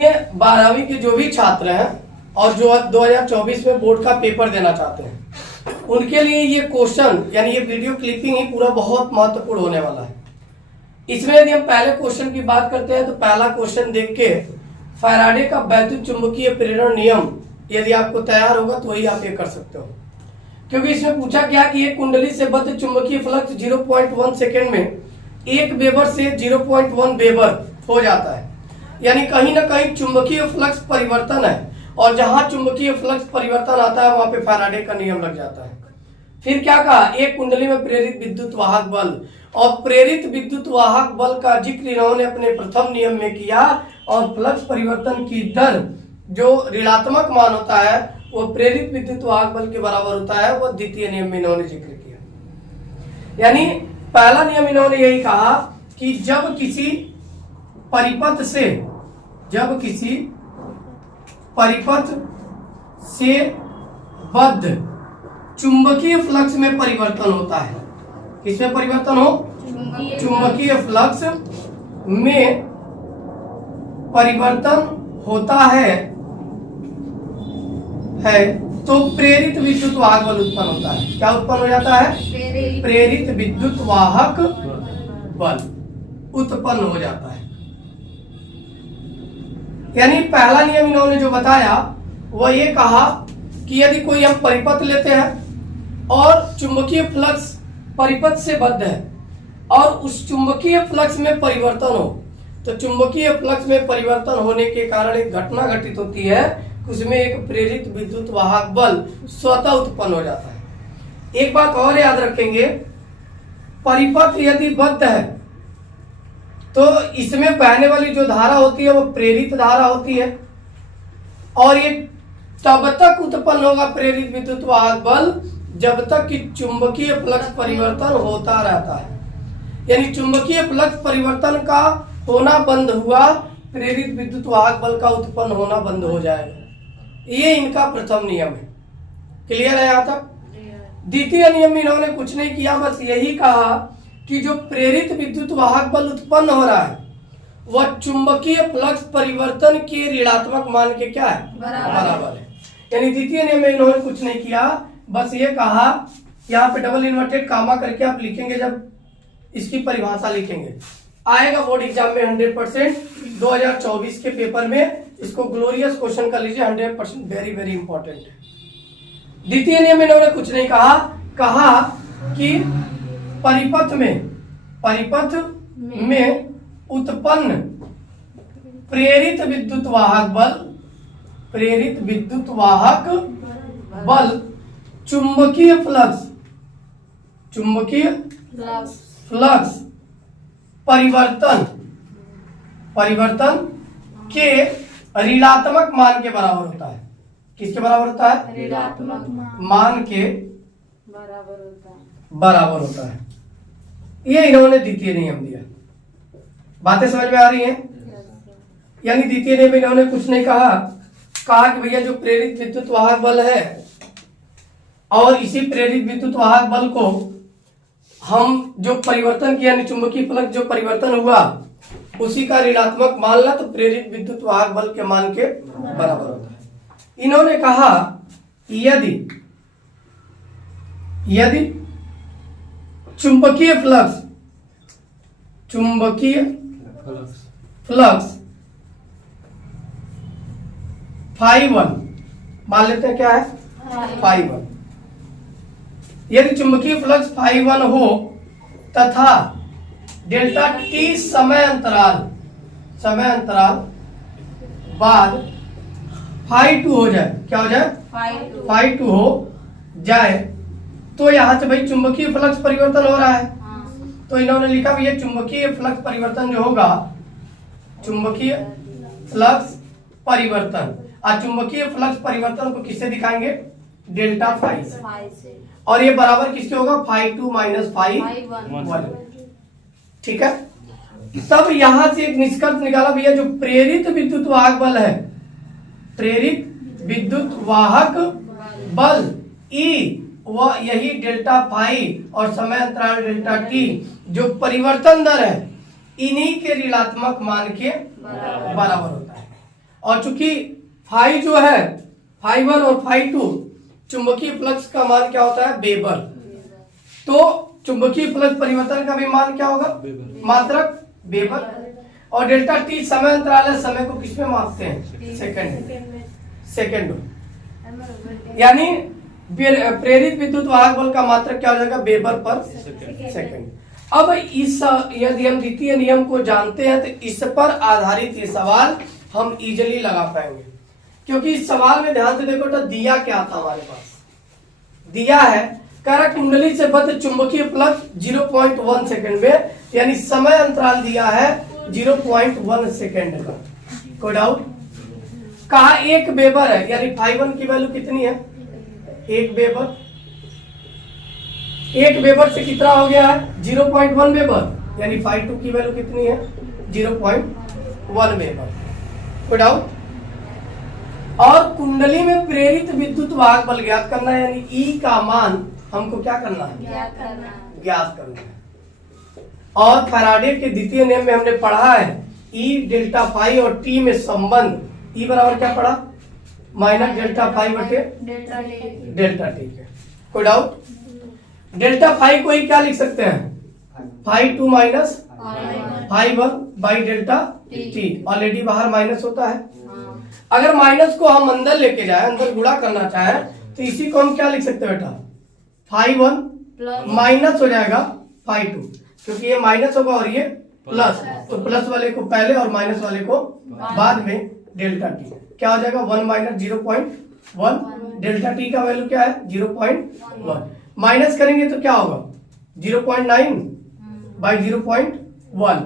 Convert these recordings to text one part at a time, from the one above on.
ये 12वीं के जो भी छात्र हैं और जो 2024 में बोर्ड का पेपर देना चाहते हैं उनके लिए ये क्वेश्चन यानी ये वीडियो क्लिपिंग ही पूरा बहुत महत्वपूर्ण होने वाला है। इसमें यदि हम पहले क्वेश्चन की बात करते हैं तो पहला क्वेश्चन देख के फैराडे का वैद्युत चुंबकीय प्रेरण नियम यदि आपको तैयार होगा तो वही आप ये कर सकते हो, क्योंकि इसमें पूछा गया कि एक कुंडली से बद्ध चुंबकीय फ्लक्स 0.1 सेकेंड में 1 वेबर से 0.1 वेबर हो जाता है, यानी कहीं ना कहीं चुंबकीय फ्लक्स परिवर्तन है और जहां चुंबकीय फ्लक्स परिवर्तन आता है वहां पे फैराडे का नियम लग जाता है। फिर क्या कहा, एक कुंडली में प्रेरित विद्युत वाहक बल, और प्रेरित विद्युत वाहक बल का जिक्र इन्होंने अपने प्रथम नियम में किया और फ्लक्स परिवर्तन की दर जो ऋणात्मक मान होता है वो प्रेरित विद्युत वाहक बल के बराबर होता है, वो द्वितीय नियम में इन्होंने जिक्र किया। यानी पहला नियम इन्होंने यही कहा कि जब किसी परिपथ से बद्ध चुंबकीय फ्लक्स में परिवर्तन होता है, किसमें परिवर्तन हो, चुंबकीय फ्लक्स में परिवर्तन होता है तो प्रेरित विद्युत वाहक बल उत्पन्न होता है। क्या उत्पन्न हो जाता है, प्रेरित विद्युत वाहक बल उत्पन्न हो जाता है। यानी पहला नियम इन्होंने जो बताया वह ये कहा कि यदि कोई हम परिपथ लेते हैं और चुंबकीय फ्लक्स परिपथ से बद्ध है और उस चुंबकीय फ्लक्स में परिवर्तन हो तो चुंबकीय फ्लक्स में परिवर्तन होने के कारण एक घटना घटित होती है, उसमें एक प्रेरित विद्युत वाहक बल स्वतः उत्पन्न हो जाता है। एक बात और याद रखेंगे, परिपथ यदि बद्ध है तो इसमें बहने वाली जो धारा होती है वो प्रेरित धारा होती है और ये तब तक उत्पन्न होगा प्रेरित विद्युत वाहक बल जब तक कि चुंबकीय फ्लक्स परिवर्तन होता रहता है। यानी चुंबकीय फ्लक्स परिवर्तन का होना बंद हुआ, प्रेरित विद्युत वाहक बल का उत्पन्न होना बंद हो जाएगा। ये इनका प्रथम नियम है। क्लियर है यहाँ तक? द्वितीय नियम में इन्होंने कुछ नहीं किया, बस यही कहा कि जो प्रेरित विद्युत वाहक बल उत्पन्न हो रहा है वह चुंबकीय फ्लक्स परिवर्तन के ऋणात्मक मान के क्या है, बराबर है। यानी द्वितीय नियम में इन्होंने कुछ नहीं किया, बस ये कहा, यहाँ पे डबल इन्वर्टेड कामा करके आप लिखेंगे, जब इसकी परिभाषा लिखेंगे आएगा बोर्ड एग्जाम में 100%। 2024 के पेपर में इसको ग्लोरियस क्वेश्चन कर लीजिए, 100% वेरी वेरी इंपॉर्टेंट है। द्वितीय नियम में इन्होंने कुछ नहीं कहा, कहा कि परिपथ में उत्पन्न प्रेरित विद्युत वाहक बल चुंबकीय फ्लक्स परिवर्तन के ऋणात्मक मान के बराबर होता है। किसके बराबर होता है, ऋणात्मक मान के बराबर होता है। ये इन्होंने द्वितीय नियम दिया। बातें समझ में आ रही हैं? यानी द्वितीय नियम में इन्होंने कुछ नहीं कहा कि भैया जो प्रेरित विद्युत वाहक बल है और इसी प्रेरित विद्युत वाहक बल को हम जो परिवर्तन किया, यानी चुंबकीय फ्लक्स जो परिवर्तन हुआ उसी का ऋणात्मक मान ला तो प्रेरित विद्युत वाहक बल के मान के बराबर होता है। इन्होंने कहा यदि चुंबकीय फ्लक्स φ1 मान लेते हैं, क्या है φ1, यदि चुंबकीय फ्लक्स φ1 हो तथा डेल्टा टी समय अंतराल बाद φ2 हो जाए, क्या हो जाए, φ2 हो जाए, तो यहां से भाई चुंबकीय फ्लक्स परिवर्तन हो रहा है। तो इन्होंने लिखा भी ये चुंबकीय फ्लक्स परिवर्तन जो होगा, चुंबकीय फ्लक्स परिवर्तन, और चुंबकीय फ्लक्स परिवर्तन को किससे दिखाएंगे, डेल्टा फाई से, और ये बराबर किसके होगा, φ2 माइनस φ1। ठीक है, तब यहां से एक निष्कर्ष निकाला भैया जो प्रेरित विद्युत वाहक बल है, प्रेरित विद्युत वाहक बल ई वह यही डेल्टा फाई और समय अंतराल डेल्टा टी जो परिवर्तन दर है इन्हीं के ऋणात्मक मान के बराबर होता है। और चूंकि फाई जो है फाई 1 और फाई 2 चुंबकीय फ्लक्स का मान क्या होता है वेबर, तो चुंबकीय फ्लक्स परिवर्तन का भी मान क्या होगा मात्रक वेबर। और डेल्टा टी समय अंतराल है, समय को किसमें मापते हैं सेकंड यानी प्रेरित विद्युत वाहक बल का मात्रक क्या हो जाएगा वेबर पर सेकंड। अब इस यदि हम द्वितीय नियम को जानते हैं तो इस पर आधारित ये सवाल हम इजीली लगा पाएंगे, क्योंकि इस सवाल में ध्यान से देखो तो दिया क्या था हमारे पास, दिया है कारक कुंडली से बद्ध चुंबकीय फ्लक्स 0.1 सेकंड में, यानी समय अंतराल दिया है 0.1 सेकंड का। कोई डाउट? कहा 1 वेबर है, यानी फाई 1 की वैल्यू कितनी है 1 वेबर। 1 वेबर से कितना हो गया है 0.1 वेबर, यानी फाई 2 की वैल्यू कितनी है 0.1 वेबर। कोई डाउट? और कुंडली में प्रेरित विद्युत वाहक बल ज्ञात करना है, यानी ई का मान हमको क्या करना है ज्ञात करना है। और फैराडे के द्वितीय नियम में हमने पढ़ा है ई डेल्टा फाई और टी में संबंध ई बराबर क्या पढ़ा माइनस डेल्टा फाई बटे डेल्टा टी के। कोई डाउट? डेल्टा फाई को ही क्या लिख सकते हैं phi 2 minus phi 1 by delta T, already बाहर माइनस होता है। अगर माइनस को हम अंदर लेके जाए, अंदर गुणा करना चाहे तो इसी को हम क्या लिख सकते हैं बेटा फाई 1 माइनस हो जाएगा फाई 2, क्योंकि ये माइनस होगा और ये प्लस, तो प्लस वाले को पहले और माइनस वाले को बाद में डेल्टा टी क्या हो जाएगा 1 माइनस 0.1, डेल्टा टी का वैल्यू क्या है 0.1, माइनस करेंगे तो क्या होगा 0.9 बाई 0.1,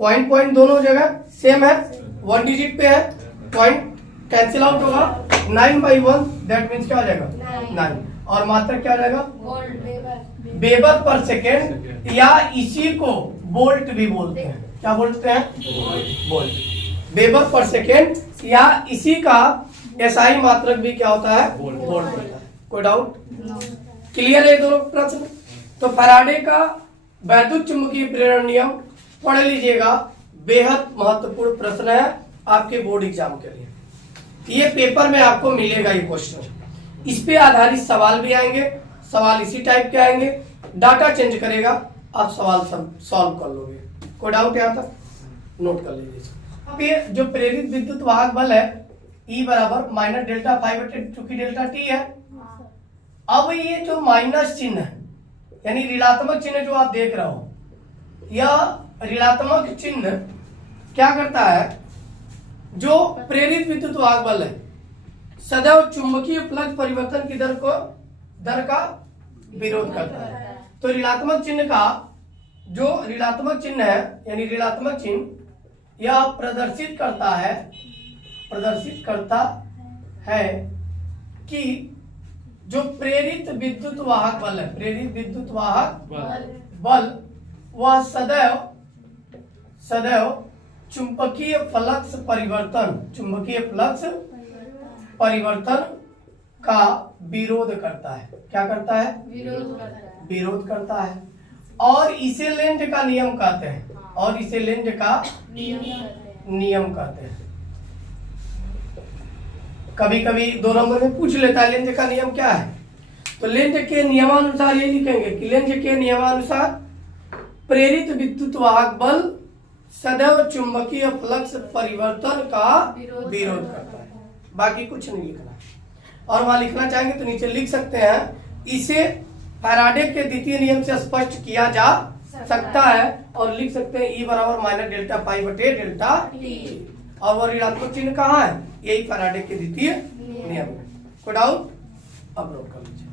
पॉइंट दोनों जगह सेम है, 1 डिजिट पे है, पॉइंट कैंसिल आउट होगा 9 बाई 1 दैट मीन्स क्या हो जाएगा 9, और मात्रक क्या हो जाएगा वेबर पर सेकेंड, या इसी को वोल्ट भी बोलते हैं। क्या बोलते हैं वोल्ट, वेबर पर सेकेंड, या इसी का एसआई मात्रक भी क्या होता है वोल्ट होता है। कोई डाउट? क्लियर है दोनों प्रश्न? तो फैराडे का वैद्युत चुंबकीय प्रेरण नियम पढ़ लीजिएगा, बेहद महत्वपूर्ण प्रश्न है आपके बोर्ड एग्जाम के लिए। ये पेपर में आपको मिलेगा ये क्वेश्चन, इस पे आधारित सवाल भी आएंगे, सवाल इसी टाइप के आएंगे, डाटा चेंज करेगा, आप सवाल सब सॉल्व कर लोगे। कोई डाउट यहाँ तक? नोट कर लीजिए। अब ये जो प्रेरित विद्युत वाहक बल है E बराबर माइनस डेल्टा फाई बटे चूंकि डेल्टा टी है। अब ये जो माइनस चिन्ह है यानी ऋणात्मक चिन्ह जो आप देख रहे हो, यह ऋणात्मक चिन्ह क्या करता है, जो प्रेरित विद्युत वाहक बल है सदैव चुंबकीय फ्लक्स परिवर्तन की दर का विरोध करता है। तो ऋणात्मक चिन्ह का जो ऋणात्मक चिन्ह है यानी ऋणात्मक चिन्ह यह प्रदर्शित करता है कि जो प्रेरित विद्युत वाहक बल है, प्रेरित विद्युत वाहक बल वह सदैव चुंबकीय फ्लक्स परिवर्तन का विरोध करता है। क्या करता है? विरोध करता है, और इसे लेंज का नियम कहते हैं, और इसे लेंज का नियम कहते हैं। कभी कभी 2 नंबर में पूछ लेता है लेंज का नियम क्या है, तो लेंज के नियमानुसार ये लिखेंगे कि लेंज के नियमानुसार प्रेरित विद्युत वाहक बल सदैव चुंबकीय फ्लक्स परिवर्तन का विरोध करता है, बाकी कुछ नहीं लिखना। और वहां लिखना चाहेंगे तो नीचे लिख सकते हैं, इसे फैराडे के द्वितीय नियम से स्पष्ट किया जा सकता है, और लिख सकते हैं E बराबर माइनस डेल्टा पाई बटे डेल्टा टी, और वो ऋणात्मक चिन्ह कहाँ है, यही फैराडे के द्वितीय नियम है। कोई डाउट? अब नोट कर लीजिए।